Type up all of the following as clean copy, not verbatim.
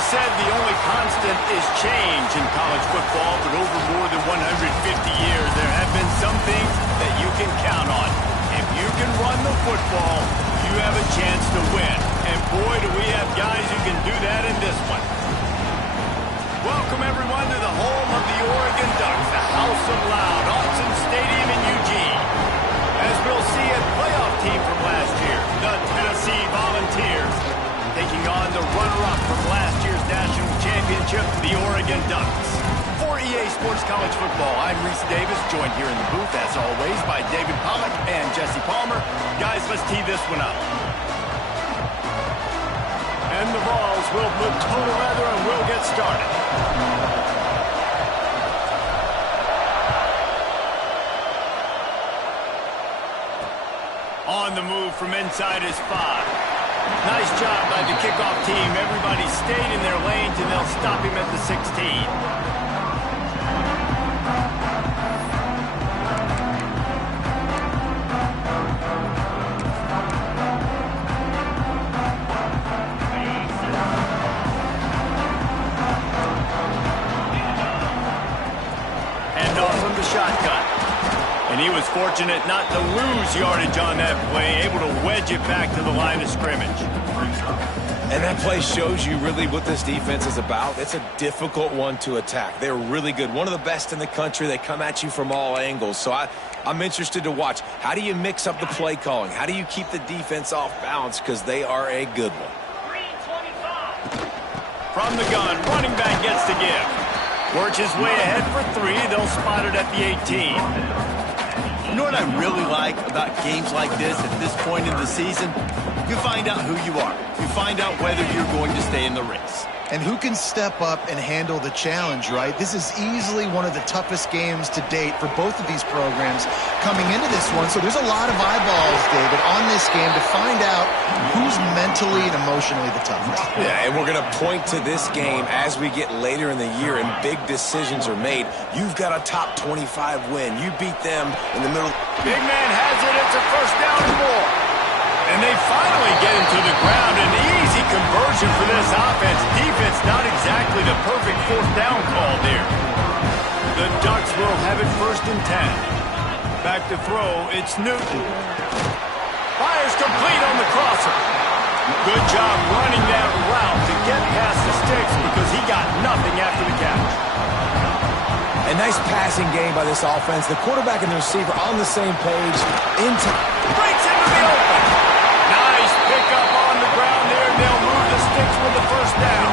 have said the only constant is change in college football, but over more than 150 years, there have been some things that you can count on. If you can run the football, you have a chance to win. And boy, do we have guys who can do that in this one. Welcome, everyone, to the home of the Oregon Ducks, the House of Loud, Autzen Stadium in Eugene. As we'll see a playoff team from last year, the Tennessee Volunteers, taking on the runner-up from last year's national championship, the Oregon Ducks. For EA Sports College Football, I'm Reese Davis, joined here in the booth, as always, by David Pollack and Jesse Palmer. Guys, let's tee this one up. And the Vols will put total leather and we'll get started. On the move from inside his 5. Nice job by the kickoff team. Everybody stayed in their lanes, and they'll stop him at the 16. And off from the shotgun. And he was fortunate not to lose yardage on that play, able to wedge it back to the line of scrimmage. And that play shows you really what this defense is about. It's a difficult one to attack. They're really good. One of the best in the country. They come at you from all angles. So I'm interested to watch. How do you mix up the play calling? How do you keep the defense off balance? Because they are a good one. From the gun, running back gets to give. Works his way ahead for 3. They'll spot it at the 18. You know what I really like about games like this at this point in the season? You find out who you are. You find out whether you're going to stay in the race. And who can step up and handle the challenge, right? This is easily one of the toughest games to date for both of these programs coming into this one. So there's a lot of eyeballs, David, on this game to find out who's mentally and emotionally the toughest. Yeah, and we're going to point to this game as we get later in the year and big decisions are made. You've got a top 25 win. You beat them in the middle. Big man has it. It's a first down and more. And they finally get him to the ground. An easy conversion for this offense. Defense not exactly the perfect fourth down call there. The Ducks will have it first and 10. Back to throw. It's Newton. Fires complete on the crosser. Good job running that route to get past the sticks because he got nothing after the catch. A nice passing game by this offense. The quarterback and the receiver on the same page. Breaks into the open. Nice pickup on the ground there. They'll move the sticks with the first down.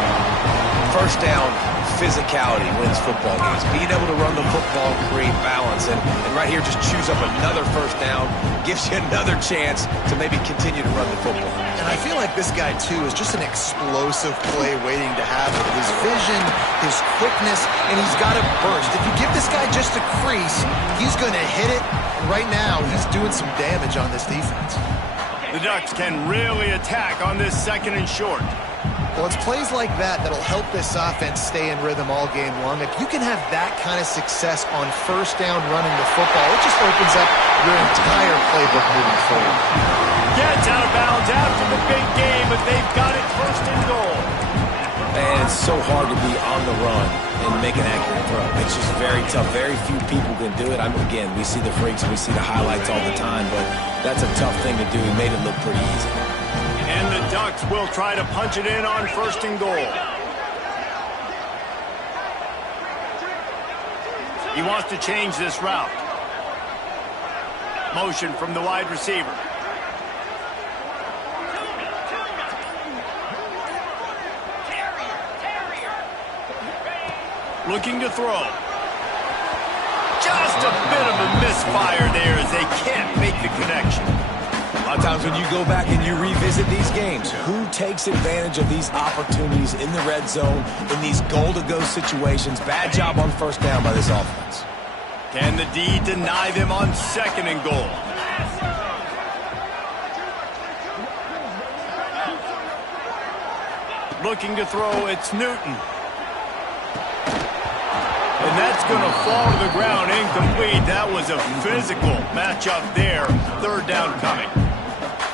First down, physicality wins football games. Being able to run the football, create balance. And right here, just choose up another first down. Gives you another chance to maybe continue to run the football. And I feel like this guy, too, is just an explosive play waiting to happen. His vision, his quickness, and he's got to burst. If you give this guy just a crease, he's going to hit it. And right now, he's doing some damage on this defense. The Ducks can really attack on this second and short. Well, it's plays like that that'll help this offense stay in rhythm all game long. If you can have that kind of success on first down running the football, it just opens up your entire playbook moving forward. Gets out of bounds after the big game, but they've got it first and goal. And it's so hard to be on the run and make an accurate throw. It's just very tough. Very few people can do it. Again, we see the freaks and we see the highlights all the time, but that's a tough thing to do. He made it look pretty easy. And the Ducks will try to punch it in on first and goal. He wants to change this route. Motion from the wide receiver. Looking to throw. Just a bit of a misfire there as they can't make the connection. A lot of times when you go back and you revisit these games, who takes advantage of these opportunities in the red zone, in these goal-to-go situations? Bad job on first down by this offense. Can the D deny them on second and goal? Looking to throw, it's Newton. And that's going to fall to the ground incomplete. That was a physical matchup there. Third down coming.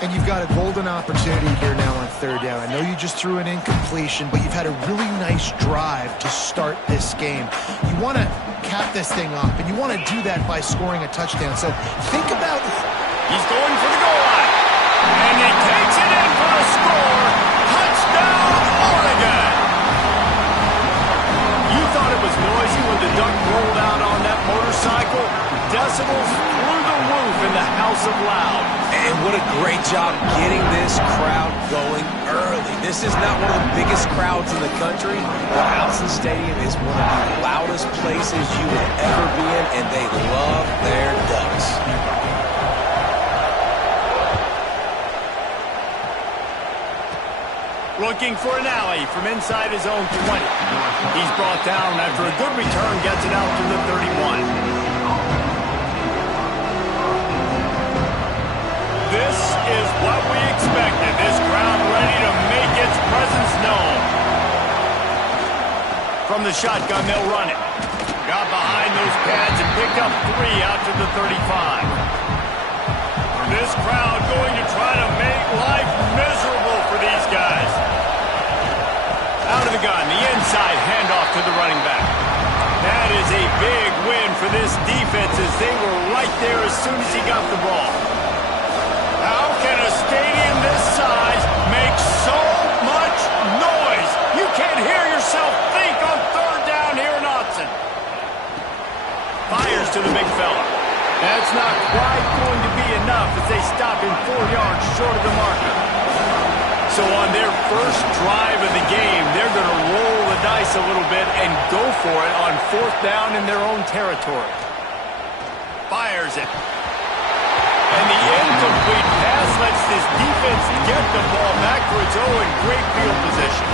And you've got a golden opportunity here now on third down. I know you just threw an incompletion, but you've had a really nice drive to start this game. You want to cap this thing off, and you want to do that by scoring a touchdown. So think about... He's going for the goal line. And he takes it in for a score. Touchdown, Oregon! You thought it was noisy when the duck rolled out on that motorcycle? Decibels through the roof in the House of Loud. And what a great job getting this crowd going early. This is not one of the biggest crowds in the country, but Allison Stadium is one of the loudest places you will ever be in, and they love their Ducks. Looking for an alley from inside his own 20. He's brought down after a good return, gets it out to the 31. This is what we expected. This crowd ready to make its presence known. From the shotgun, they'll run it. Got behind those pads and picked up 3 out to the 35. This crowd going to try to make life miserable for these guys. Out of the gun, the inside handoff to the running back. That is a big win for this defense as they were right there as soon as he got the ball. How can a stadium this size make so much noise? You can't hear yourself think on third down here in Autzen. Fires to the big fella. That's not quite going to be enough as they stop him 4 yards short of the marker. So on their first drive of the game, they're going to roll the dice a little bit and go for it on fourth down in their own territory. Fires it. And the incomplete pass lets this defense get the ball back for its own great field position.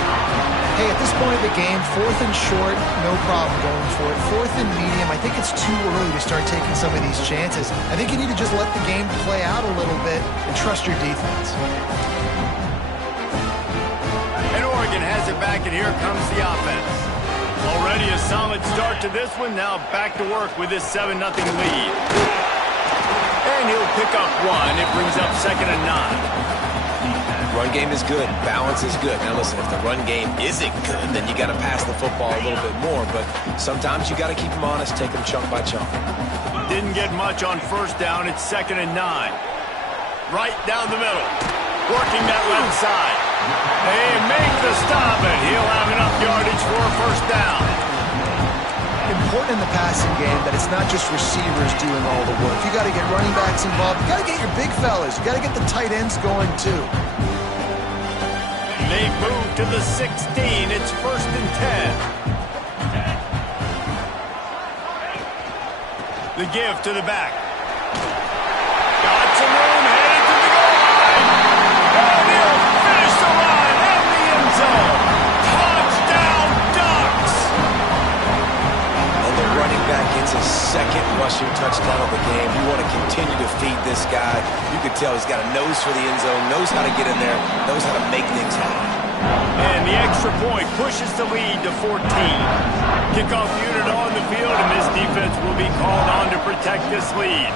Hey, at this point of the game, 4th and short, no problem going for it. 4th and medium, I think it's too early to start taking some of these chances. I think you need to just let the game play out a little bit and trust your defense. And Oregon has it back, and here comes the offense. Already a solid start to this one. Now back to work with this 7-0 lead. And he'll pick up 1. It brings up 2nd and 9. Run game is good. Balance is good. Now listen, if the run game isn't good, then you got to pass the football a little bit more. But sometimes you got to keep them honest, take them chunk by chunk. Didn't get much on first down. It's 2nd and 9. Right down the middle. Working that left side. They make the stop, and he'll have enough yardage for a first down. Important in the passing game that it's not just receivers doing all the work. You got to get running backs involved. You got to get your big fellas. You got to get the tight ends going too. They move to the 16. It's 1st and 10. The give to the back. Got some room, headed to the goal line. And he'll finish the line at the end zone. Touchdown, Ducks! And the running back gets his 2nd rushing touchdown of the game. You want to continue to feed this guy. You can tell he's got a nose for the end zone, knows how to get in there, knows how to make things happen. And the extra point pushes the lead to 14. Kickoff unit on the field, and this defense will be called on to protect this lead.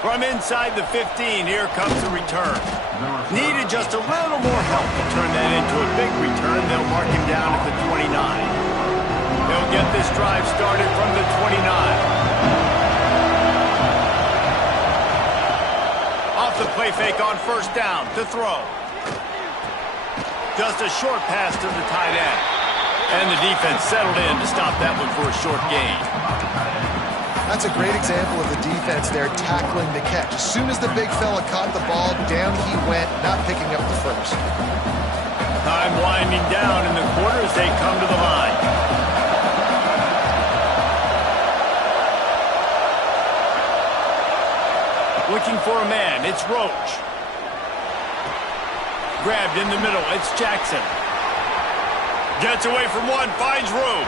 From inside the 15, here comes the return. Needed just a little more help to turn that into a big return. They'll mark him down at the 29. They'll get this drive started from the 29. Off the play fake on first down to throw. Just a short pass to the tight end. And the defense settled in to stop that one for a short gain. That's a great example of the defense there tackling the catch. As soon as the big fella caught the ball, down he went, not picking up the first. Time winding down in the quarter as they come to the line. Looking for a man, it's Roach. Grabbed in the middle, it's Jackson. Gets away from one, finds room.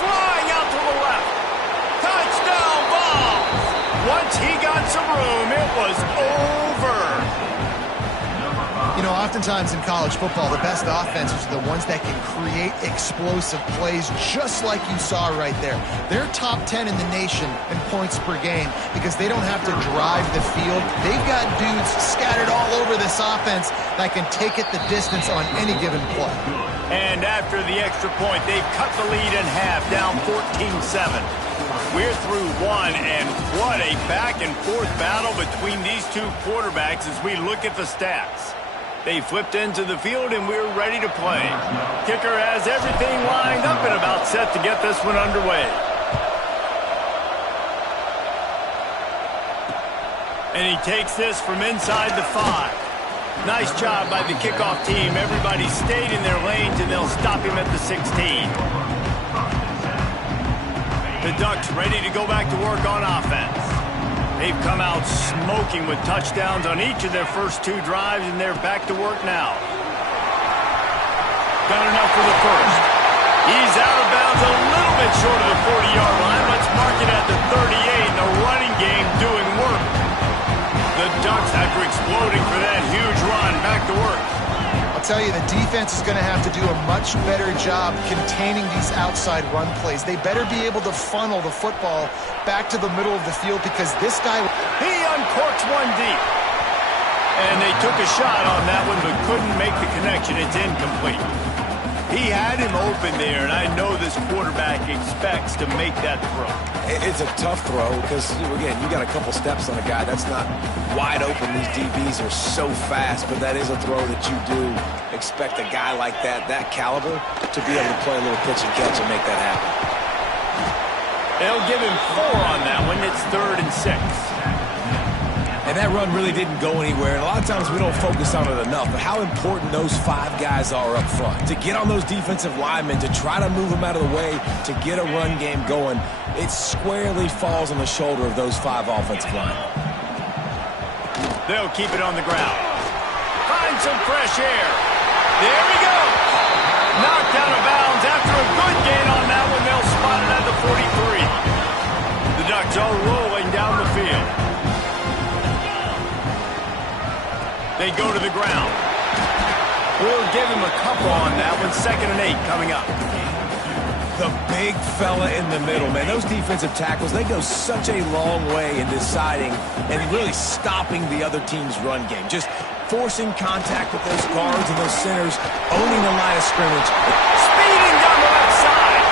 Flying out to the left. Touchdown, Vols! Once he got some room, it was over. You You know, oftentimes in college football, the best offenses are the ones that can create explosive plays just like you saw right there. They're top 10 in the nation in points per game because they don't have to drive the field. They've got dudes scattered all over this offense that can take it the distance on any given play. And after the extra point, they've cut the lead in half, down 14-7. We're through one, and what a back-and-forth battle between these two quarterbacks as we look at the stats. They flipped into the field, and we're ready to play. Kicker has everything lined up and about set to get this one underway. And he takes this from inside the 5. Nice job by the kickoff team. Everybody stayed in their lanes, and they'll stop him at the 16. The Ducks ready to go back to work on offense. They've come out smoking with touchdowns on each of their first 2 drives, and they're back to work now. Got enough for the first. He's out of bounds a little bit short of the 40-yard line. Let's mark it at the 38, and the running game doing work. The Ducks, after exploding for that huge run, back to work. Tell you, the defense is going to have to do a much better job containing these outside run plays. They better be able to funnel the football back to the middle of the field because this guy... He uncorks one deep. And they took a shot on that one but couldn't make the connection. It's incomplete. He had him open there, and I know this quarterback expects to make that throw. It's a tough throw because, again, you got a couple steps on a guy. That's not wide open. These DBs are so fast, but that is a throw that you do expect a guy like that caliber, to be able to play a little pitch and catch and make that happen. They'll give him 4 on that one. It's 3rd and 6. And that run really didn't go anywhere. And a lot of times we don't focus on it enough, but how important those 5 guys are up front. To get on those defensive linemen, to try to move them out of the way, to get a run game going, it squarely falls on the shoulder of those 5 offensive linemen. They'll keep it on the ground. Find some fresh air. There we go. Knocked out of bounds. After a good gain on that one, they'll spot it at the 43. The Ducks are rolling down the field. They go to the ground. We'll give him a couple on that one. 2nd and 8 coming up. The big fella in the middle, man. Those defensive tackles, they go such a long way in deciding and really stopping the other team's run game. Just forcing contact with those guards and those centers, owning the line of scrimmage. Speeding down the left side.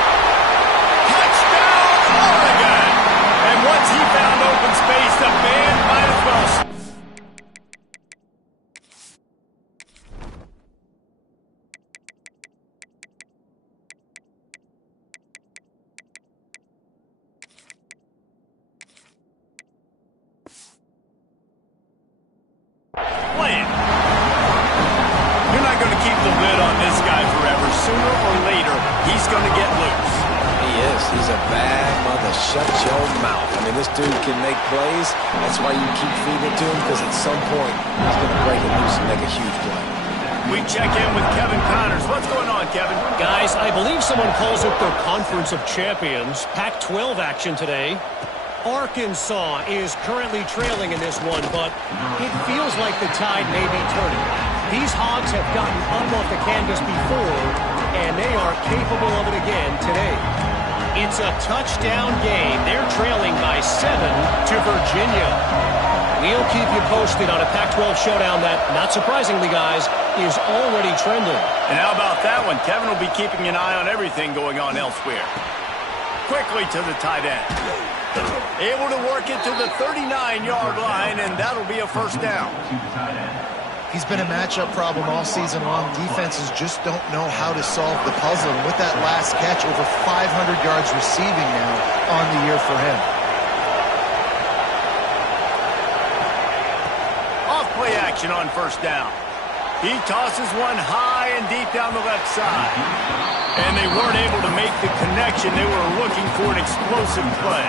Touchdown, Oregon. And once he found open space, the band might as well. You're not going to keep the lid on this guy forever. Sooner or later, he's going to get loose. He is. He's a bad mother. Shut your mouth. I mean, this dude can make plays. That's why you keep feeding it to him, because at some point, he's going to break it loose and make a huge play. We check in with Kevin Connors. What's going on, Kevin? Guys, I believe someone calls it their Conference of Champions. Pac-12 action today. Arkansas is currently trailing in this one, but it feels like the tide may be turning. These Hogs have gotten up off the canvas before, and they are capable of it again today. It's a touchdown game. They're trailing by 7 to Virginia. We'll keep you posted on a Pac-12 showdown that, not surprisingly, guys, is already trending. And how about that one? Kevin will be keeping an eye on everything going on elsewhere. Quickly to the tight end. Able to work it to the 39-yard line, and that'll be a 1st down. He's been a matchup problem all season long. Defenses just don't know how to solve the puzzle. And with that last catch, over 500 yards receiving now on the year for him. Off-play action on 1st down. He tosses one high and deep down the left side. And they weren't able to make the connection. They were looking for an explosive play.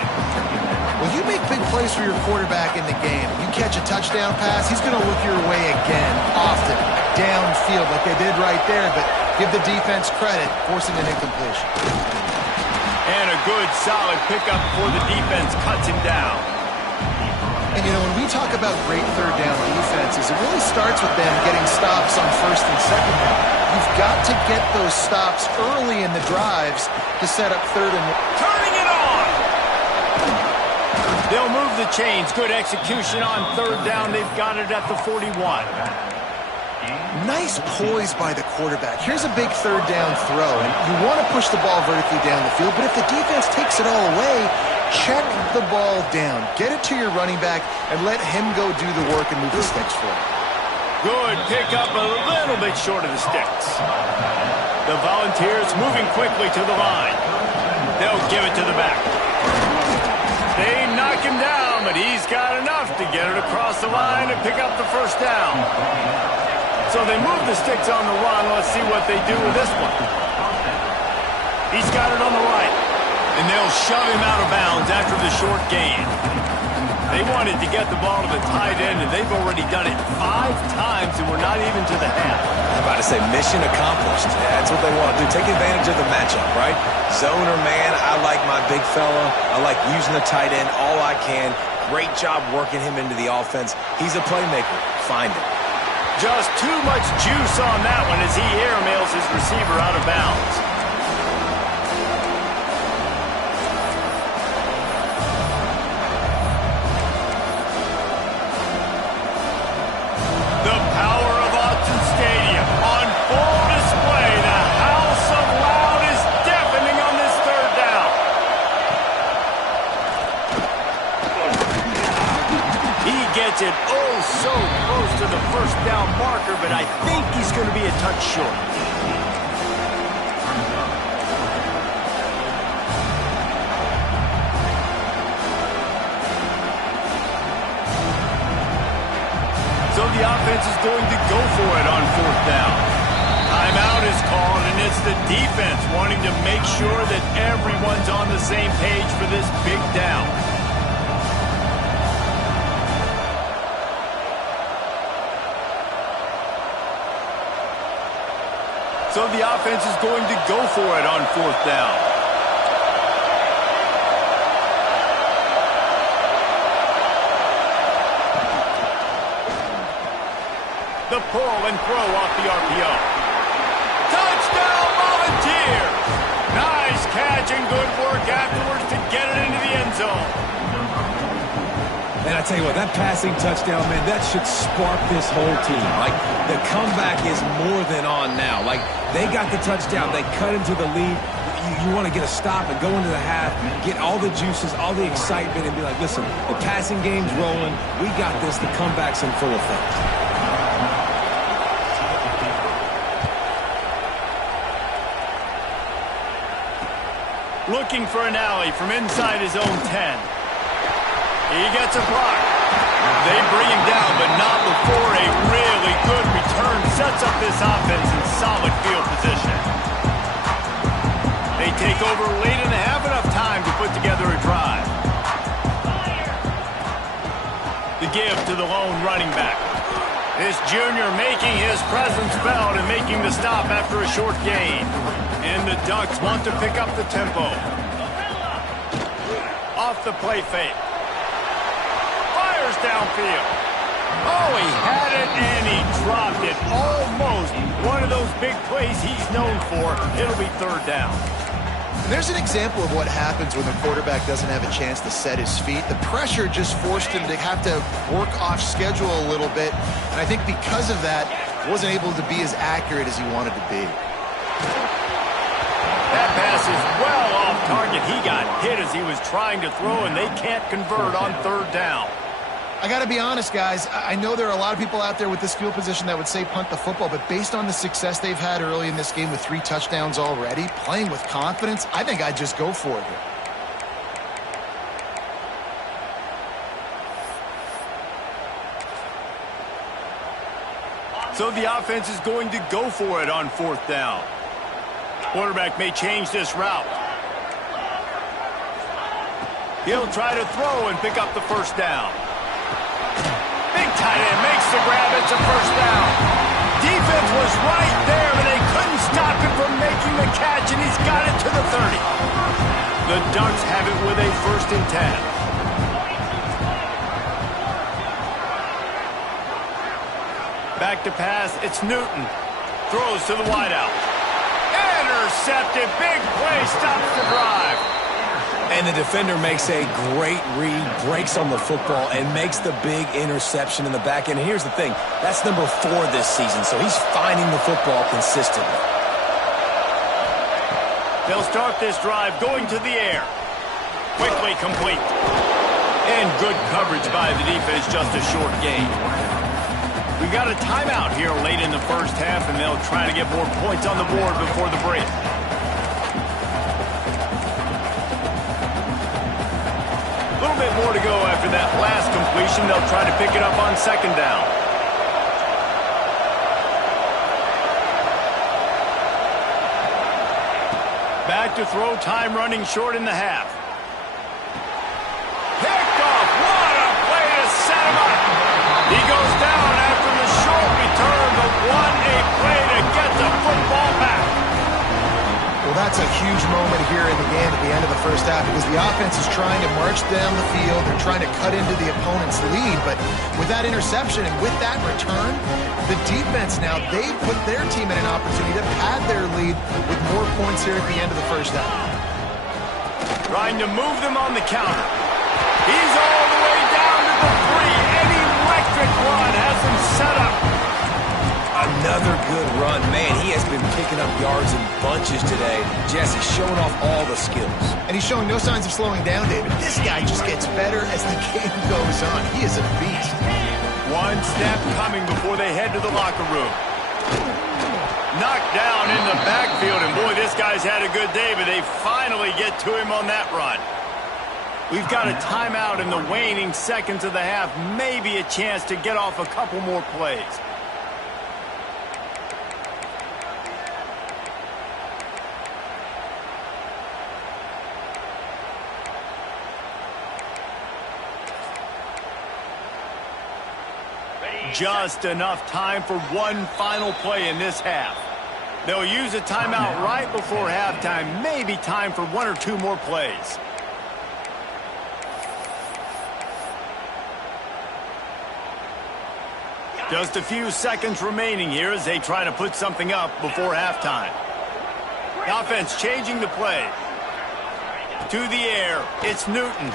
When you make big plays for your quarterback in the game, you catch a touchdown pass, he's going to look your way again, often, downfield like they did right there, but give the defense credit, forcing an incompletion. And a good, solid pickup before the defense cuts him down. And, you know, when we talk about great third down defenses, it really starts with them getting stops on first and second down. You've got to get those stops early in the drives to set up third and... Turning it on! They'll move the chains. Good execution on third down. They've got it at the 41. Nice poise by the quarterback. Here's a big third down throw, and you want to push the ball vertically down the field, but if the defense takes it all away, check the ball down. Get it to your running back and let him go do the work and move the sticks for you. Good pick up, a little bit short of the sticks. The Volunteers moving quickly to the line. They'll give it to the back. They knock him down, but he's got enough to get it across the line and pick up the first down. So they move the sticks on the run. Let's see what they do with this one. He's got it on the right. And they'll shove him out of bounds after the short gain. They wanted to get the ball to the tight end, and they've already done it 5 times, and we're not even to the half. I'm about to say mission accomplished. Yeah, that's what they want to do. Take advantage of the matchup, right? Zone or man, I like my big fella. I like using the tight end all I can. Great job working him into the offense. He's a playmaker. Find him. Just too much juice on that one as he airmails his receiver out of bounds. The power of Autzen Stadium on full display. The house of loud is deafening on this third down. He gets it oh so close to the first down marker, but I think he's going to be a touch short. So the offense is going to go for it on fourth down. Timeout is called, and it's the defense wanting to make sure that everyone's on the same page for this big down. So the offense is going to go for it on fourth down. The pull and throw off the RPO. Touchdown Volunteers! Nice catch and good work afterwards to get it into the end zone. And I tell you what, that passing touchdown, man, that should spark this whole team. Like, the comeback is more than on now. Like, they got the touchdown. They cut into the lead. You want to get a stop and go into the half, get all the juices, all the excitement, and be like, listen, the passing game's rolling. We got this. The comeback's in full effect. Looking for an alley from inside his own 10. He gets a block. They bring him down, but not before a really good return sets up this offense in solid field position. They take over late and have enough time to put together a drive. The give to the lone running back. This junior making his presence felt and making the stop after a short gain. And the Ducks want to pick up the tempo. Off the play fake. Fires downfield. Oh, he had it and he dropped it. Almost one of those big plays he's known for. It'll be third down. There's an example of what happens when the quarterback doesn't have a chance to set his feet. The pressure just forced him to have to work off schedule a little bit. And I think because of that, wasn't able to be as accurate as he wanted to be. That pass is well off target. He got hit as he was trying to throw, and they can't convert on third down. I got to be honest, guys. I know there are a lot of people out there with this field position that would say punt the football, but based on the success they've had early in this game with 3 touchdowns already, playing with confidence, I think I'd just go for it here. So the offense is going to go for it on fourth down. Quarterback may change this route. He'll try to throw and pick up the first down. Big tight end makes the grab. It's a first down. Defense was right there, but they couldn't stop him from making the catch, and he's got it to the 30. The Ducks have it with a 1st and 10. Back to pass, it's Newton. Throws to the wideout. Intercepted, big play, stops the drive. And the defender makes a great read, breaks on the football, and makes the big interception in the back end. And here's the thing, that's number 4 this season, so he's finding the football consistently. They'll start this drive going to the air. Quickly complete. And good coverage by the defense, just a short gain. We got a timeout here late in the first half, and they'll try to get more points on the board before the break. A little bit more to go after that last completion. They'll try to pick it up on second down. Back to throw, time running short in the half. Picked off, what a play to set him up. He goes down after the short return, but what a play to get the football back. Well, that's a huge moment here in the game at the end of the first half because the offense is trying to march down the field. They're trying to cut into the opponent's lead, but with that interception and with that return, the defense now, they put their team in an opportunity to pad their lead with more points here at the end of the first half. Trying to move them on the counter. He's all the way down to the 3. An electric run has him set up. Another good run. Man, he has been picking up yards in bunches today. Jesse showing off all the skills. And he's showing no signs of slowing down, David. This guy just gets better as the game goes on. He is a beast. One step coming before they head to the locker room. Knocked down in the backfield, and boy, this guy's had a good day, but they finally get to him on that run. We've got a timeout in the waning seconds of the half. Maybe a chance to get off a couple more plays. Just enough time for one final play in this half. They'll use a timeout right before halftime. Maybe time for 1 or 2 more plays. Just a few seconds remaining here as they try to put something up before halftime. The offense changing the play. To the air, it's Newton.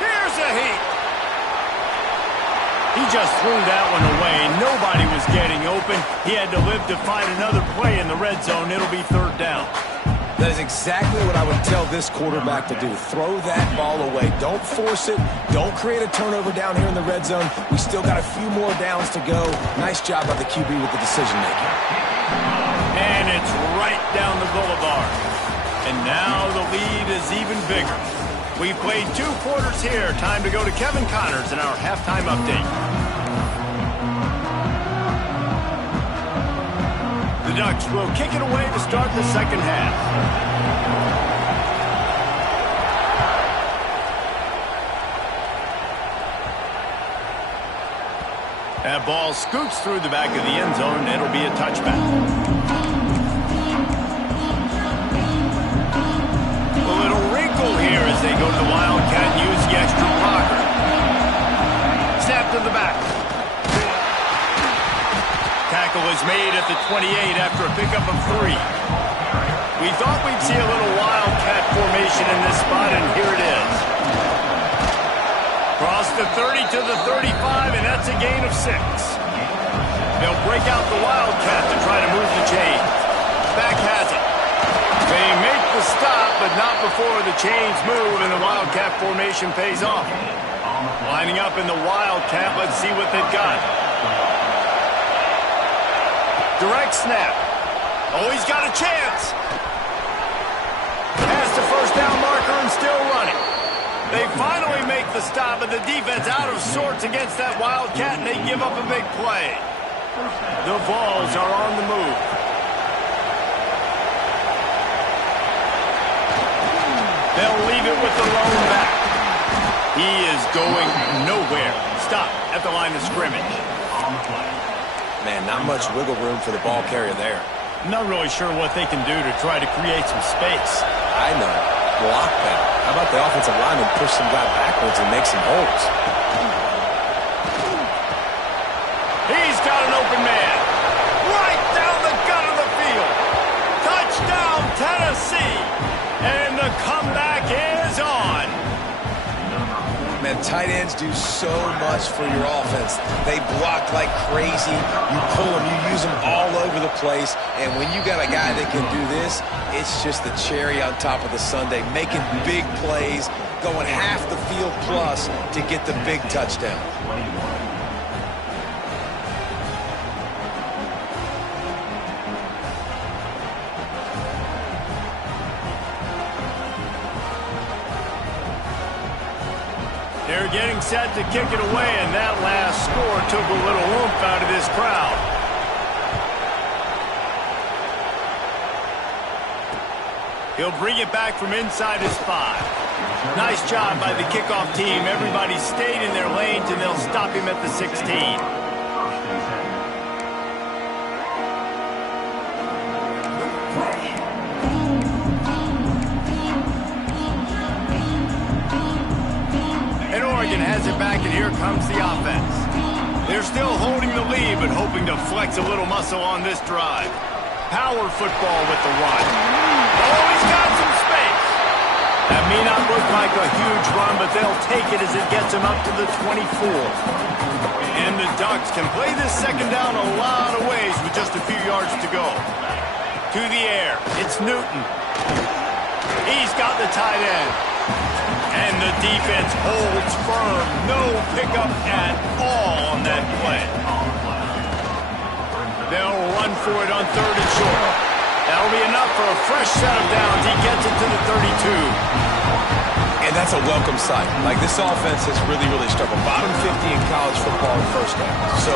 Here's a heat. He just threw that one away. Nobody was getting open. He had to live to find another play in the red zone. It'll be third down. That is exactly what I would tell this quarterback to do. Throw that ball away. Don't force it. Don't create a turnover down here in the red zone. We still got a few more downs to go. Nice job by the QB with the decision-making. And it's right down the boulevard. And now the lead is even bigger. We've played 2 quarters here. Time to go to Kevin Connors in our halftime update. The Ducks will kick it away to start the second half. That ball scoots through the back of the end zone. It'll be a touchback. Here as they go to the Wildcat and use the extra blocker. Snap to the back. Tackle is made at the 28 after a pickup of 3. We thought we'd see a little Wildcat formation in this spot, and here it is. Cross the 30 to the 35, and that's a gain of 6. They'll break out the Wildcat to try to move the chains. Back has it. They make the stop, but not before the chains move and the Wildcat formation pays off. Lining up in the Wildcat, let's see what they've got. Direct snap. Oh, he's got a chance. Past the first down marker and still running. They finally make the stop, but the defense out of sorts against that Wildcat, and they give up a big play. The Vols are on the move. They'll leave it with the lone back. He is going nowhere. Stop at the line of scrimmage. Man, not much wiggle room for the ball carrier there. Not really sure what they can do to try to create some space. I know. Block that. How about the offensive lineman push some guy backwards and make some holes? He's got an open man. man, tight ends do so much for your offense. They block like crazy. You pull them, you use them all over the place. And when you got a guy that can do this, it's just the cherry on top of the sundae, making big plays, going half the field plus to get the big touchdown. They're getting set to kick it away, and that last score took a little oomph out of this crowd. He'll bring it back from inside his 5. Nice job by the kickoff team. Everybody stayed in their lanes, and they'll stop him at the 16. Has it back, and here comes the offense. They're still holding the lead, but hoping to flex a little muscle on this drive. Power football with the run. Oh, he's got some space. That may not look like a huge run, but they'll take it as it gets him up to the 24. And the Ducks can play this second down a lot of ways with just a few yards to go. To the air, it's Newton. He's got the tight end. And the defense holds firm. No pickup at all on that play. They'll run for it on 3rd and short. That'll be enough for a fresh set of downs. He gets it to the 32. And that's a welcome sight. Like, this offense has really struggled. Bottom 50 in college football in first down. So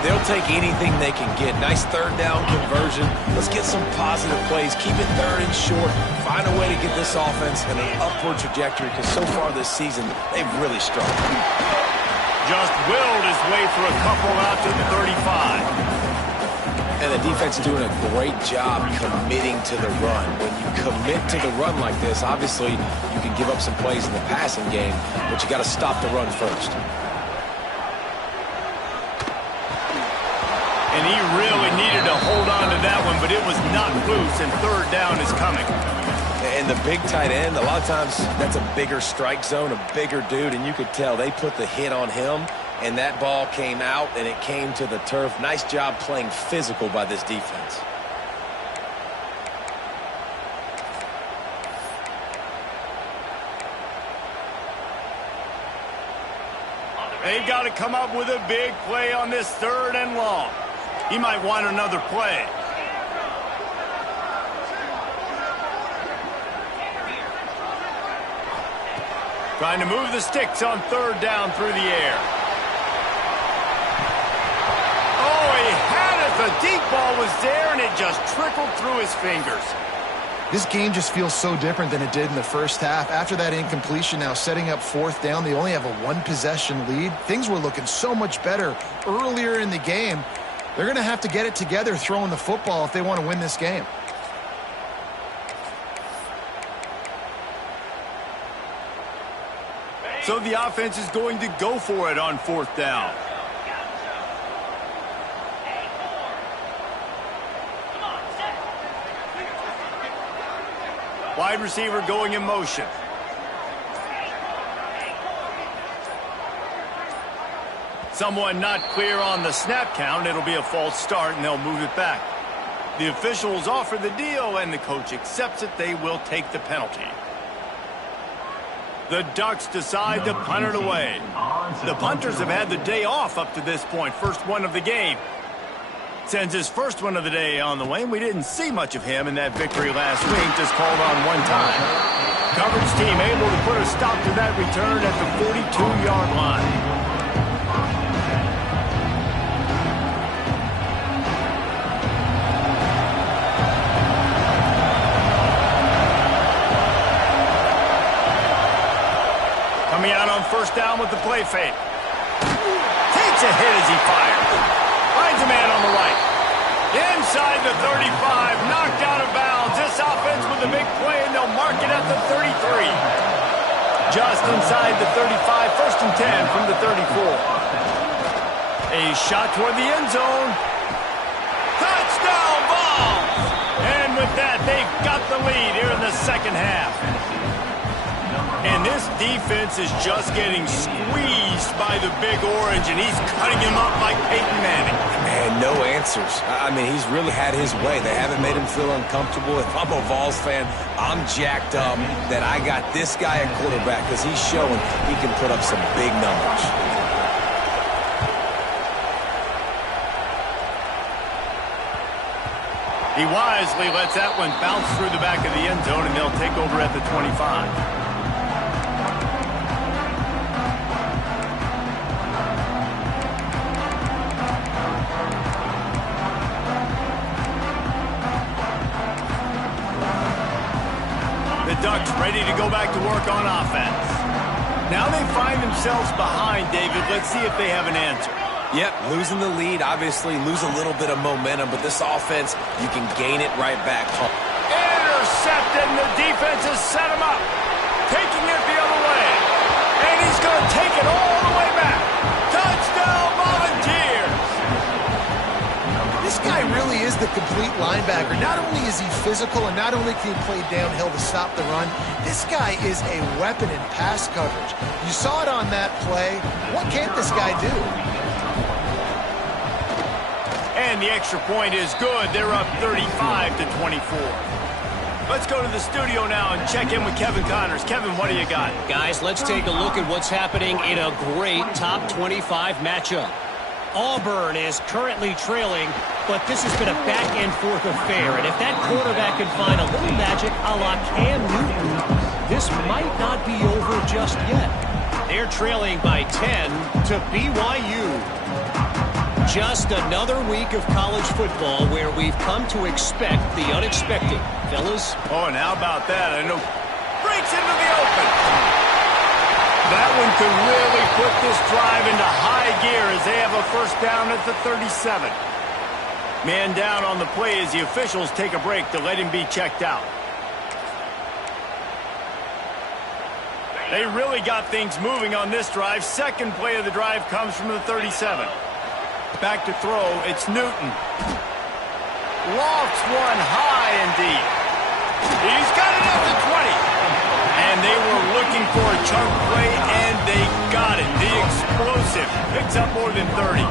they'll take anything they can get. Nice 3rd down conversion. Let's get some positive plays. Keep it 3rd and short. Find a way to get this offense in an upward trajectory, because so far this season, they've really struggled. Just willed his way for a couple out to the 35. And the defense doing a great job committing to the run. When you commit to the run like this, obviously you can give up some plays in the passing game, but you got to stop the run first. And he really needed to hold on to that one, but it was not loose, and 3rd down is coming. And the big tight end, a lot of times that's a bigger strike zone, a bigger dude, and you could tell they put the hit on him, and that ball came out, and it came to the turf. Nice job playing physical by this defense. They've got to come up with a big play on this 3rd and long. He might want another play. Trying to move the sticks on 3rd down through the air. Oh, he had it. The deep ball was there, and it just trickled through his fingers. This game just feels so different than it did in the first half. After that incompletion, now setting up 4th down, they only have a 1-possession lead. Things were looking so much better earlier in the game. They're going to have to get it together throwing the football if they want to win this game. So the offense is going to go for it on 4th down. Wide receiver going in motion. Someone not clear on the snap count. It'll be a false start, and they'll move it back. The officials offer the deal, and the coach accepts it. They will take the penalty. The Ducks decide to punt it away. The punters have had the day off up to this point. First one of the game. Sends his first one of the day on the way. We didn't see much of him in that victory last week. Just called on one time. Coverage team able to put a stop to that return at the 42-yard line. Coming out on 1st down with the play fake. Takes a hit as he fires. Finds a man on the right. Inside the 35, knocked out of bounds. This offense with a big play, and they'll mark it at the 33. Just inside the 35, 1st and 10 from the 34. A shot toward the end zone. Touchdown, Vols! And with that, they've got the lead here in the second half. And this defense is just getting squeezed by the Big Orange, and he's cutting him up like Peyton Manning. And no answers. I mean, he's really had his way. They haven't made him feel uncomfortable. If I'm a Vols fan, I'm jacked up that I got this guy at quarterback because he's showing he can put up some big numbers. He wisely lets that one bounce through the back of the end zone, and they'll take over at the 25. The Ducks ready to go back to work on offense. Now they find themselves behind, David. Let's see if they have an answer. Yep, losing the lead, obviously lose a little bit of momentum, but this offense, you can gain it right back home. Intercepted, and the defense has set him up. Taking it the other way. And he's going to take it all the way back. Touchdown, Volunteers! This guy really is the complete linebacker. Not only is he physical and not only can he play downhill to stop the run, this guy is a weapon in pass coverage. You saw it on that play. What can't this guy do? And the extra point is good. They're up 35-24. Let's go to the studio now and check in with Kevin Connors. Kevin, what do you got? Guys, let's take a look at what's happening in a great top 25 matchup. Auburn is currently trailing, but this has been a back-and-forth affair. And if that quarterback can find a little magic a la Cam Newton, this might not be over just yet. They're trailing by 10 to BYU. Just another week of college football where we've come to expect the unexpected. Fellas? Oh, and how about that? I know. Breaks into the open. That one could really put this drive into high gear as they have a first down at the 37. Man down on the play as the officials take a break to let him be checked out. They really got things moving on this drive. Second play of the drive comes from the 37. Back to throw, it's Newton. Lofts one high and deep. He's got it up to 20. And they were looking for a chunk play, and they got it. The explosive picks up more than 30.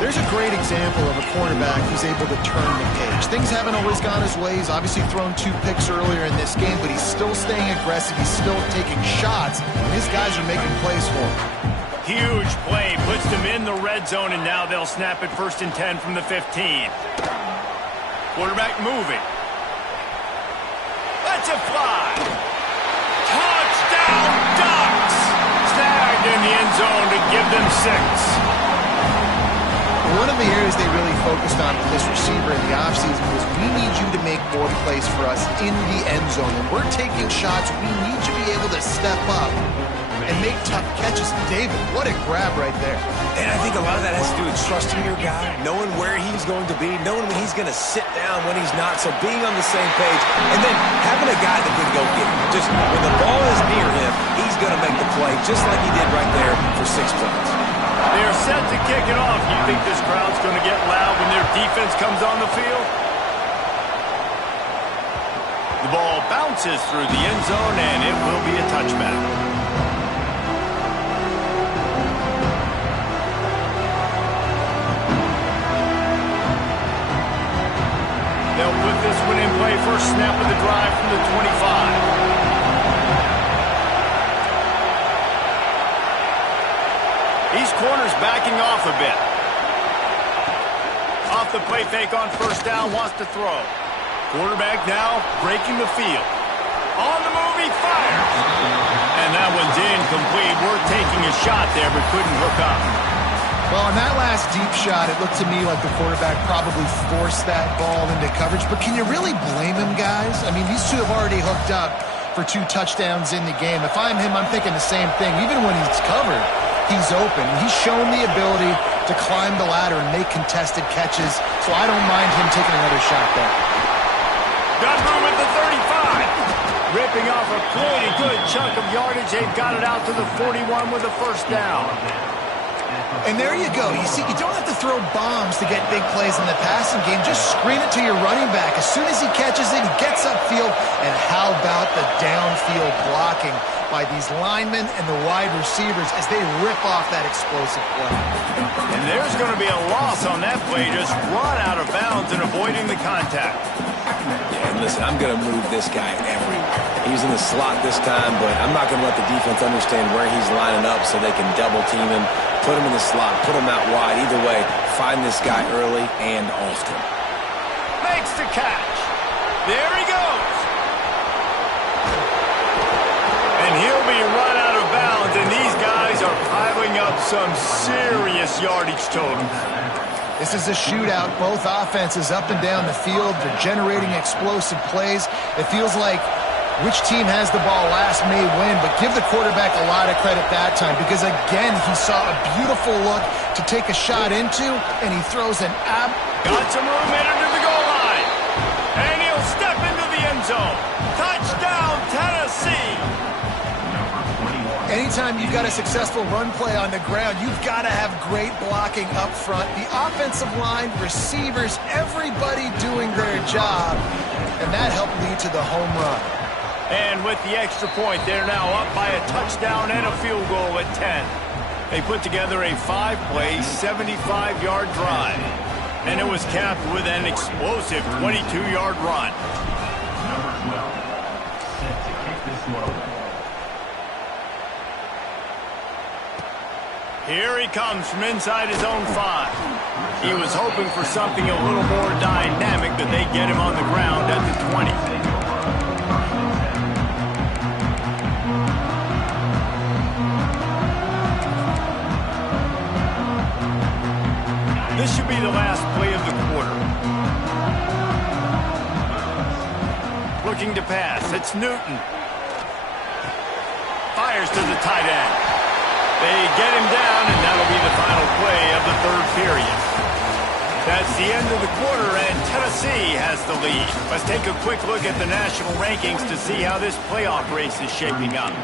There's a great example of a quarterback who's able to turn the page. Things haven't always gone his way. He's obviously thrown 2 picks earlier in this game, but he's still staying aggressive. He's still taking shots, and his guys are making plays for him. Huge play, puts them in the red zone, and now they'll snap it 1st and 10 from the 15. Quarterback moving. Lets it fly. Touchdown, Ducks! Snagged in the end zone to give them 6. One of the areas they really focused on with this receiver in the offseason was we need you to make more plays for us in the end zone. When we're taking shots, we need you to be able to step up and make tough catches. David, what a grab right there. And I think a lot of that has to do with trusting your guy, knowing where he's going to be, knowing when he's going to sit down, when he's not. So being on the same page, and then having a guy that can go get him. Just when the ball is near him, he's going to make the play, just like he did right there for 6 points. They're set to kick it off. You think this crowd's going to get loud when their defense comes on the field? The ball bounces through the end zone, and it will be a touchback. They'll put this one in play. First snap of the drive from the 25. These corners backing off a bit. Off the play fake on first down, wants to throw. Quarterback now breaking the field. On the move, he fires. And that one's incomplete. We're taking a shot there, but couldn't hook up. Well, on that last deep shot, it looked to me like the quarterback probably forced that ball into coverage. But can you really blame him, guys? I mean, these two have already hooked up for 2 touchdowns in the game. If I'm him, I'm thinking the same thing. Even when he's covered, he's open. He's shown the ability to climb the ladder and make contested catches, so I don't mind him taking another shot there. Got room at the 35. Ripping off a pretty good chunk of yardage. They've got it out to the 41 with a first down. And there you go. You see, you don't have to throw bombs to get big plays in the passing game. Just screen it to your running back. As soon as he catches it, he gets upfield. And how about the downfield blocking by these linemen and the wide receivers as they rip off that explosive play. And there's going to be a loss on that play. Just run out of bounds and avoiding the contact. Yeah, and listen, I'm going to move this guy everywhere. He's in the slot this time, but I'm not going to let the defense understand where he's lining up so they can double team him, put him in the slot, put him out wide. Either way, find this guy early and often. Makes the catch. There he goes. And he'll be run out of bounds, and these guys are piling up some serious yardage totals. This is a shootout. Both offenses up and down the field. They're generating explosive plays. It feels like which team has the ball last may win, but give the quarterback a lot of credit that time because, again, he saw a beautiful look to take a shot into, and he throws an Got some room headed to the goal line. And he'll step into the end zone. Touchdown, Tennessee. Anytime you've got a successful run play on the ground, you've got to have great blocking up front. The offensive line, receivers, everybody doing their job, and that helped lead to the home run. And with the extra point, they're now up by a touchdown and a field goal at 10. They put together a 5-play, 75-yard drive. And it was capped with an explosive 22-yard run. Here he comes from inside his own 5. He was hoping for something a little more dynamic, but they get him on the ground at the 20. This should be the last play of the quarter. Looking to pass. It's Newton. Fires to the tight end. They get him down, and that'll be the final play of the third period. That's the end of the quarter, and Tennessee has the lead. Let's take a quick look at the national rankings to see how this playoff race is shaping up.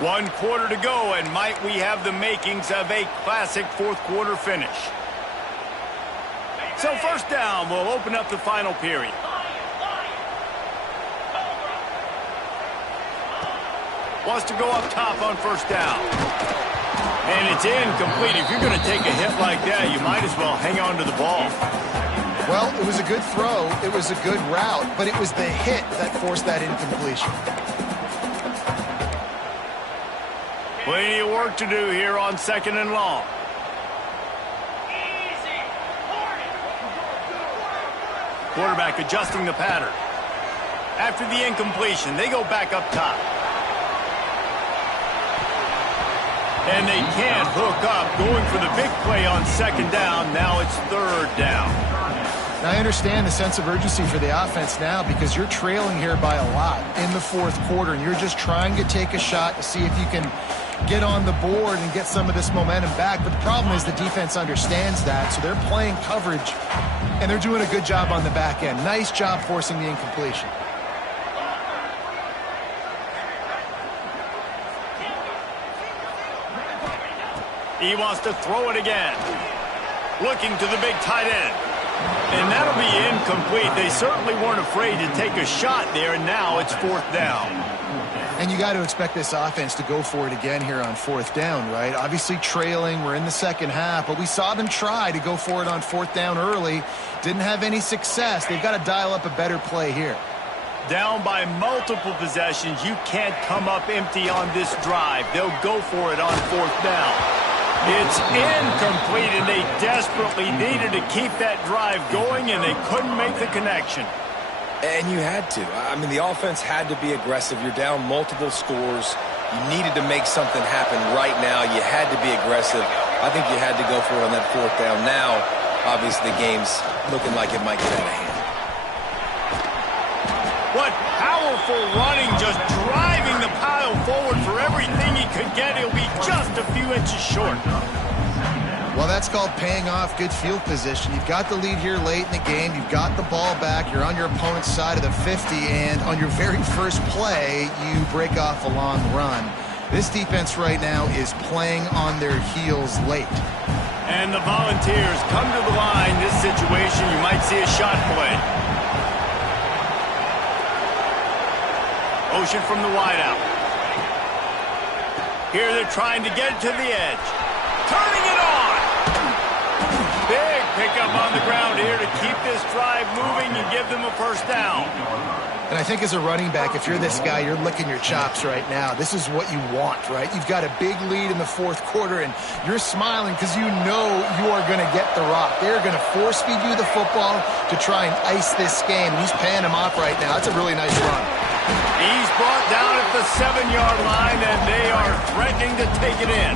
1 quarter to go, and might we have the makings of a classic fourth quarter finish. So first down, we'll open up the final period. Wants to go up top on first down. And it's incomplete. If you're going to take a hit like that, you might as well hang on to the ball. Well, it was a good throw. It was a good route, but it was the hit that forced that incompletion. Plenty of work to do here on 2nd and long. Quarterback adjusting the pattern. After the incompletion, they go back up top. And they can't hook up. Going for the big play on 2nd down. Now it's 3rd down. Now, I understand the sense of urgency for the offense now because you're trailing here by a lot in the fourth quarter, and you're just trying to take a shot to see if you can get on the board and get some of this momentum back. But the problem is the defense understands that, so they're playing coverage, and they're doing a good job on the back end. Nice job forcing the incompletion. He wants to throw it again. Looking to the big tight end. And that'll be incomplete. They certainly weren't afraid to take a shot there, and now it's 4th down. And you got to expect this offense to go for it again here on 4th down, right? Obviously trailing, we're in the second half, but we saw them try to go for it on 4th down early. Didn't have any success. They've got to dial up a better play here. Down by multiple possessions, you can't come up empty on this drive. They'll go for it on 4th down. It's incomplete, and they desperately needed to keep that drive going, and they couldn't make the connection. And you had to. I mean, the offense had to be aggressive. You're down multiple scores. You needed to make something happen right now. You had to be aggressive. I think you had to go for it on that 4th down. Now, obviously, the game's looking like it might get out of hand. What powerful running, just driving the pile forward for everything he could get. He'll be just a few inches short. Well, that's called paying off good field position. You've got the lead here late in the game. You've got the ball back. You're on your opponent's side of the 50, and on your very first play, you break off a long run. This defense right now is playing on their heels late. And the Volunteers come to the line. This situation, you might see a shot play. Motion from the wideout. Here they're trying to get it to the edge. Turning it on. Big pickup on the ground here to keep this drive moving and give them a first down. And I think as a running back, if you're this guy, you're licking your chops right now. This is what you want, right? You've got a big lead in the fourth quarter, and you're smiling because you know you are going to get the rock. They're going to force feed you the football to try and ice this game. He's paying him off right now. That's a really nice run. He's brought down at the 7-yard line, and they are threatening to take it in.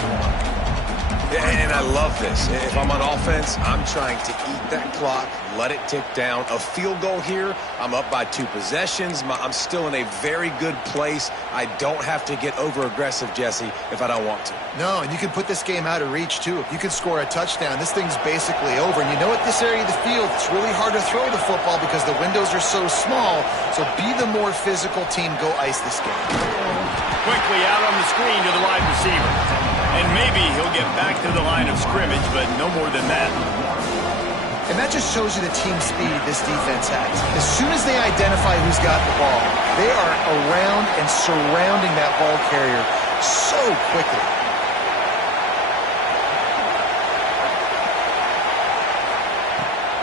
And I love this. If I'm on offense, I'm trying to eat that clock, let it tick down. A field goal here, I'm up by 2 possessions. I'm still in a very good place. I don't have to get over-aggressive, Jesse, if I don't want to. No, and you can put this game out of reach, too. If you can score a touchdown, this thing's basically over. And you know, at this area of the field, it's really hard to throw the football because the windows are so small. So be the more physical team. Go ice this game. Quickly out on the screen to the wide receiver. And maybe he'll get back to the line of scrimmage, but no more than that. And that just shows you the team speed this defense has. As soon as they identify who's got the ball, they are around and surrounding that ball carrier so quickly.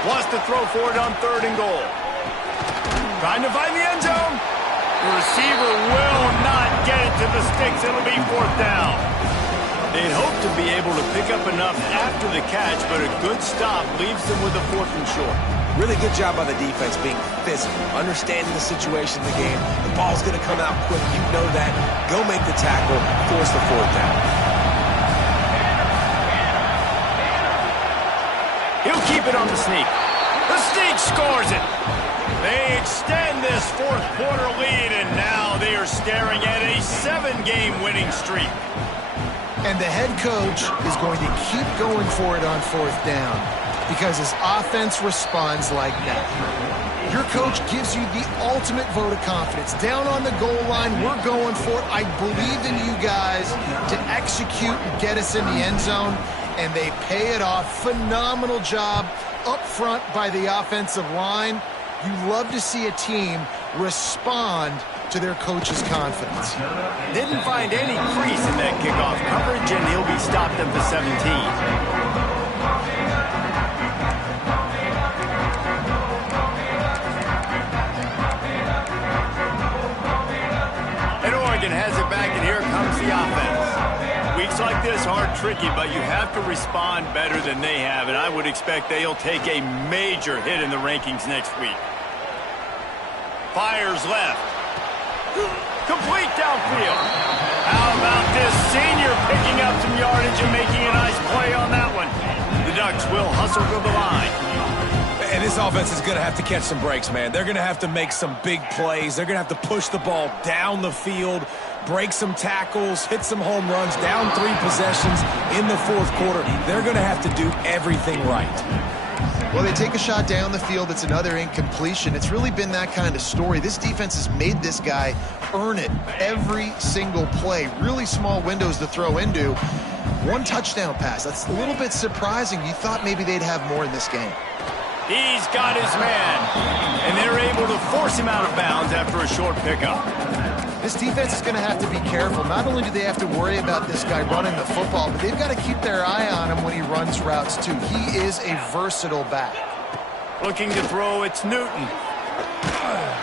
Wants to throw for it on 3rd and goal. Trying to find the end zone. The receiver will not get it to the sticks. It'll be 4th down. They'd hope to be able to pick up enough after the catch, but a good stop leaves them with a 4th and short. Really good job by the defense being physical, understanding the situation in the game. The ball's going to come out quick. You know that. Go make the tackle, force the 4th down. He'll keep it on the sneak. The sneak scores it. They extend this 4th quarter lead, and now they are staring at a 7-game winning streak. And the head coach is going to keep going for it on 4th down because his offense responds like that. Your coach gives you the ultimate vote of confidence. Down on the goal line, we're going for it. I believe in you guys to execute and get us in the end zone, and they pay it off. Phenomenal job up front by the offensive line. You love to see a team respond to their coach's confidence. Didn't find any crease in that kickoff coverage, and he'll be stopped at the 17. And Oregon has it back, and here comes the offense. Weeks like this are tricky, but you have to respond better than they have, and I would expect they'll take a major hit in the rankings next week. Fires left. Complete downfield. How about this senior picking up some yardage and making a nice play on that one? The Ducks will hustle to the line. And this offense is going to have to catch some breaks, man. They're going to have to make some big plays. They're going to have to push the ball down the field, break some tackles, hit some home runs, down 3 possessions in the 4th quarter. They're going to have to do everything right. Well, they take a shot down the field. It's another incompletion. It's really been that kind of story. This defense has made this guy earn it every single play. Really small windows to throw into. 1 touchdown pass. That's a little bit surprising. You thought maybe they'd have more in this game. He's got his man, and they're able to force him out of bounds after a short pickup. This defense is going to have to be careful. Not only do they have to worry about this guy running the football, but they've got to keep their eye on him when he runs routes, too. He is a versatile back. Looking to throw, it's Newton.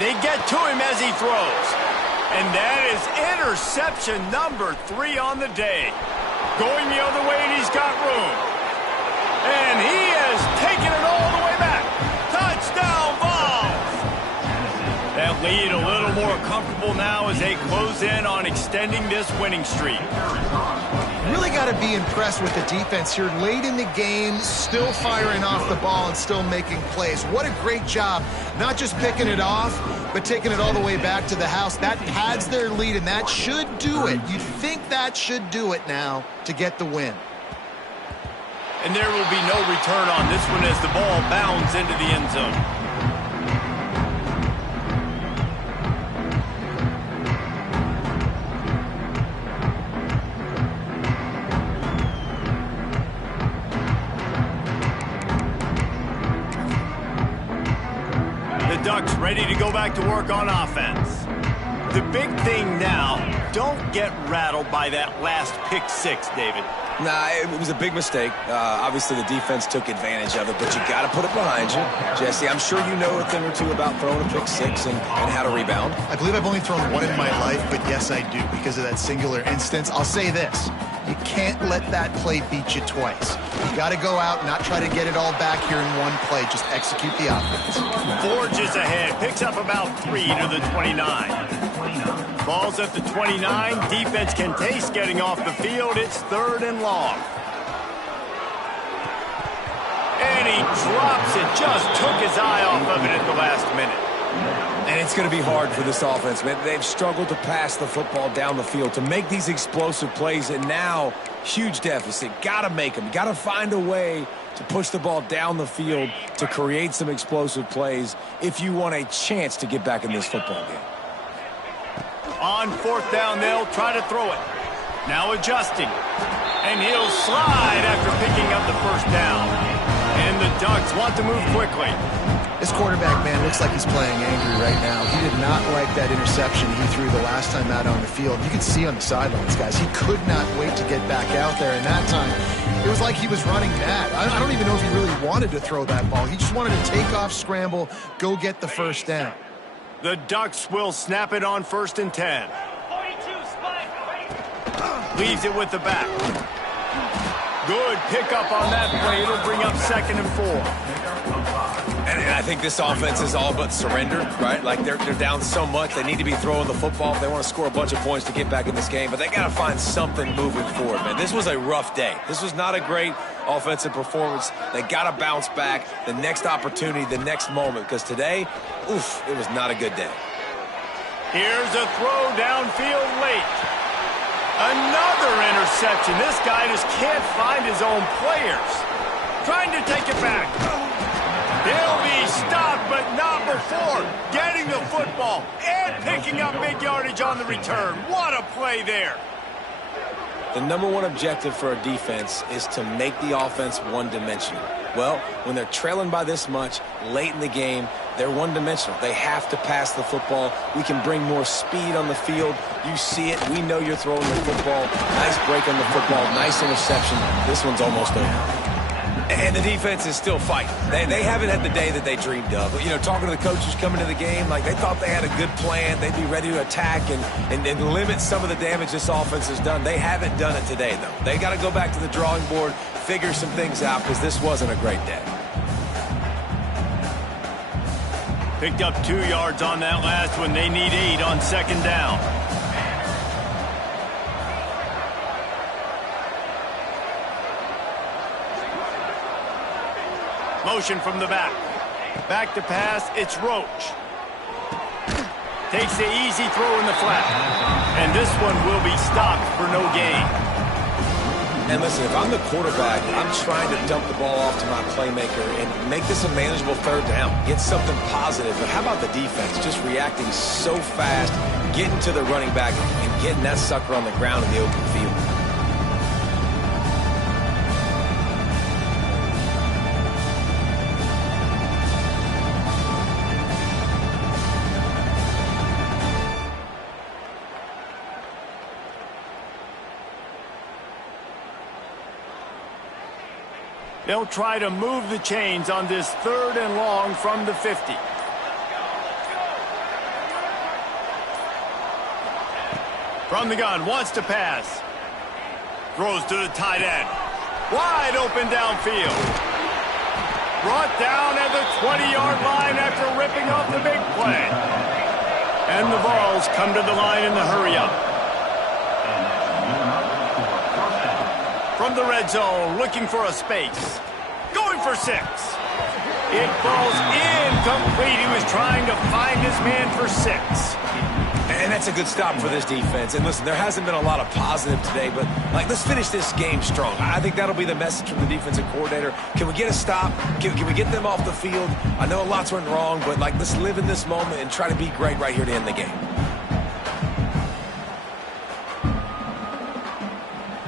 They get to him as he throws. And that is interception number 3 on the day. Going the other way, and he's got room. And he has taken it all the way back. Touchdown, Vols! That lead a little more comfortable now as they close in on extending this winning streak. Really got to be impressed with the defense here. Late in the game, still firing off the ball and still making plays. What a great job. Not just picking it off, but taking it all the way back to the house. That pads their lead, and that should do it. You'd think that should do it now to get the win. And there will be no return on this one as the ball bounds into the end zone. Ducks ready to go back to work on offense. The big thing now, don't get rattled by that last pick six, David. Nah, it was a big mistake. Obviously, the defense took advantage of it, but you got to put it behind you. Jesse, I'm sure you know a thing or two about throwing a pick six and how to rebound. I believe I've only thrown one in my life, but yes, I do because of that singular instance. I'll say this. You can't let that play beat you twice. You got to go out and not try to get it all back here in one play. Just execute the offense. Forges ahead. Picks up about 3 to the 29. Ball's at the 29. Defense can taste getting off the field. It's 3rd and long. And he drops it. Just took his eye off of it at the last minute. And it's going to be hard for this offense, man. They've struggled to pass the football down the field, to make these explosive plays, and now, huge deficit. Got to make them. Got to find a way to push the ball down the field to create some explosive plays if you want a chance to get back in this football game. On 4th down, they'll try to throw it. Now adjusting. And he'll slide after picking up the 1st down. And the Ducks want to move quickly. This quarterback, man, looks like he's playing angry right now. He did not like that interception he threw the last time out on the field. You can see on the sidelines, guys, he could not wait to get back out there. And that time, it was like he was running mad. I don't even know if he really wanted to throw that ball. He just wanted to take off, scramble, go get the 1st down. The Ducks will snap it on 1st and 10. Leaves it with the back. Good pickup on that play. It'll bring up 2nd and 4. And I think this offense is all but surrendered, right? Like they're down so much, they need to be throwing the football if they want to score a bunch of points to get back in this game. But they got to find something moving forward, man. This was a rough day. This was not a great offensive performance. They got to bounce back the next opportunity, the next moment, because today, oof, it was not a good day. Here's a throw downfield late. Another interception. This guy just can't find his own players. Trying to take it back. He'll be stopped, but not before getting the football and picking up big yardage on the return. What a play there. The #1 objective for a defense is to make the offense one-dimensional. Well, when they're trailing by this much late in the game, they're one-dimensional. They have to pass the football. We can bring more speed on the field. You see it. We know you're throwing the football. Nice break on the football. Nice interception. This one's almost over. And the defense is still fighting. They haven't had the day that they dreamed of. You know, talking to the coaches coming to the game, like they thought they had a good plan. They'd be ready to attack and limit some of the damage this offense has done. They haven't done it today, though. They got to go back to the drawing board, figure some things out, because this wasn't a great day. Picked up 2 yards on that last one. They need 8 on 2nd down. Motion from the back. Back to pass, it's Roach. Takes the easy throw in the flat. And this one will be stopped for no gain. And listen, if I'm the quarterback, I'm trying to dump the ball off to my playmaker and make this a manageable 3rd down. Get something positive. But how about the defense? Just reacting so fast, getting to the running back and getting that sucker on the ground in the open field. They'll try to move the chains on this 3rd and long from the 50. From the gun, wants to pass. Throws to the tight end. Wide open downfield. Brought down at the 20-yard line after ripping off the big play. And the Vols come to the line in the hurry-up. From the red zone, looking for a space. Going for 6. It falls incomplete. He was trying to find his man for 6. And that's a good stop for this defense. And listen, there hasn't been a lot of positive today, but let's finish this game strong. I think that'll be the message from the defensive coordinator. Can we get a stop? Can we get them off the field? I know lots went wrong, but let's live in this moment and try to be great right here to end the game.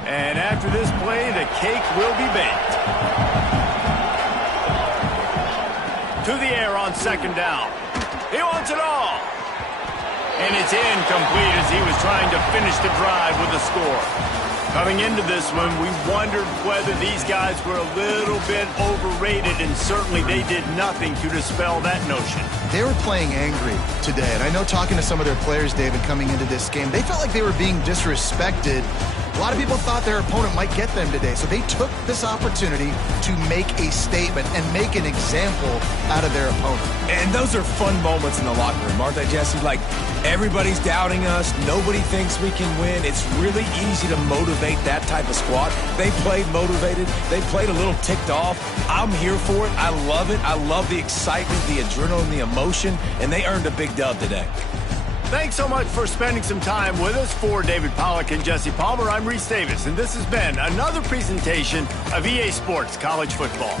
And after this play, the cake will be baked. To the air on 2nd down. He wants it all. And it's incomplete as he was trying to finish the drive with a score. Coming into this one, we wondered whether these guys were a little bit overrated, and certainly they did nothing to dispel that notion. They were playing angry today, and I know talking to some of their players, David, coming into this game, they felt like they were being disrespected. A lot of people thought their opponent might get them today, so they took this opportunity to make a statement and make an example out of their opponent. And those are fun moments in the locker room, aren't they, Jesse? Like, everybody's doubting us. Nobody thinks we can win. It's really easy to motivate that type of squad. They played motivated. They played a little ticked off. I'm here for it. I love it. I love the excitement, the adrenaline, the emotion, and they earned a big dub today. Thanks so much for spending some time with us. For David Pollack and Jesse Palmer, I'm Reese Davis, and this has been another presentation of EA Sports College Football.